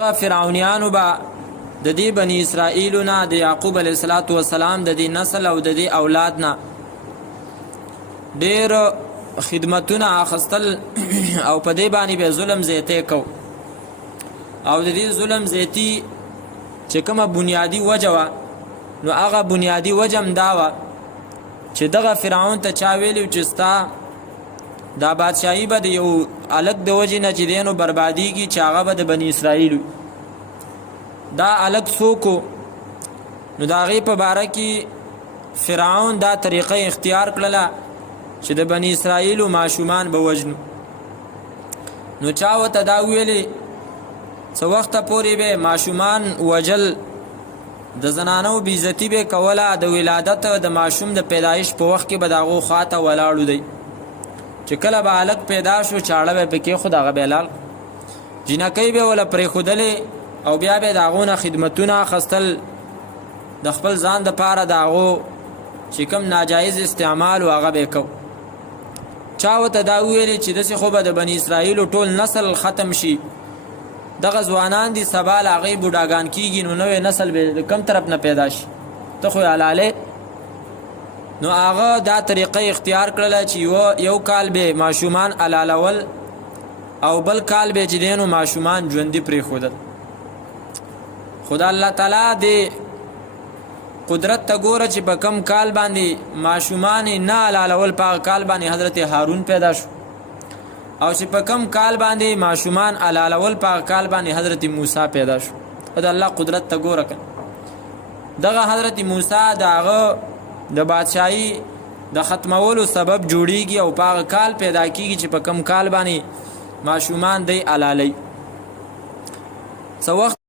فرعونیانو با د دې بنی اسرائیلو نه د یعقوب علیه السلام د دې نسل او د دې اولاد نه ډېر خدمتونه اخیستل او په دې باندې به ظلم زیاتی کو او د دې ظلم زیاتی چې کومه بنیادی وجه وه نو هغه بنیادی وجه هم دا وه چې دغه فرعون ته چا ویلي چې ستا دا بادشاهي به د یو الک د وجې نه چې دی نو بربادیږي چې هغه به د بني اسرائیلو دا الک څوک نو د هغې په باره کې فرعون دا طریقه اختیار کړله چې د بني اسرائیلو ماشومان به وژنو نو چا ورته دا ویلې څه وخته پورې به ماشومان وژل د زنانو بېعزتي به کوله د ولادت د ماشوم د پیدایش په وخت کې به د هغو خواته ولاړو دی چې کله به هلک پیدا شو چاړه به پکې خود هغه به لال جینکۍ به وله پرېښودلې او بیا به د هغو نه خدمتونه اخیستل د خپل ځان دپاره د هغو چې کوم ناجایز استعمال و هغه به کو چا ورته دا وویلې چې داسې خو به د بني اسرائیلو ټول نسل ختم شي دغه ځوانان دي سبا له هغې بوډاګان کېږي نو نوی نسل به د کوم طرف نه پیدا شي ته خو یې حلالې نو هغه دا طریقه اختیار کړله چې یو کال به ماشومان حلالول او بل کال به چې دی نو ماشومان ژوندي پرېښودل خو د الله تعالی د قدرت ته ګوره چې په کم کال باندې ماشومان نه حلالول په هغه کال باندې حضرت هارون پیدا شو او چې په کم کال باندې ماشومان حلالول په هغه کال باندې حضرت موسی پیدا شو د الله قدرت ته ګوره که دغه حضرت موسی د هغه د بادشاهي د ختمولو سبب جوړیږي او په هغه کال پیدا کیږي چې په کم کال باندې ماشومان دی حلالوي څه وخت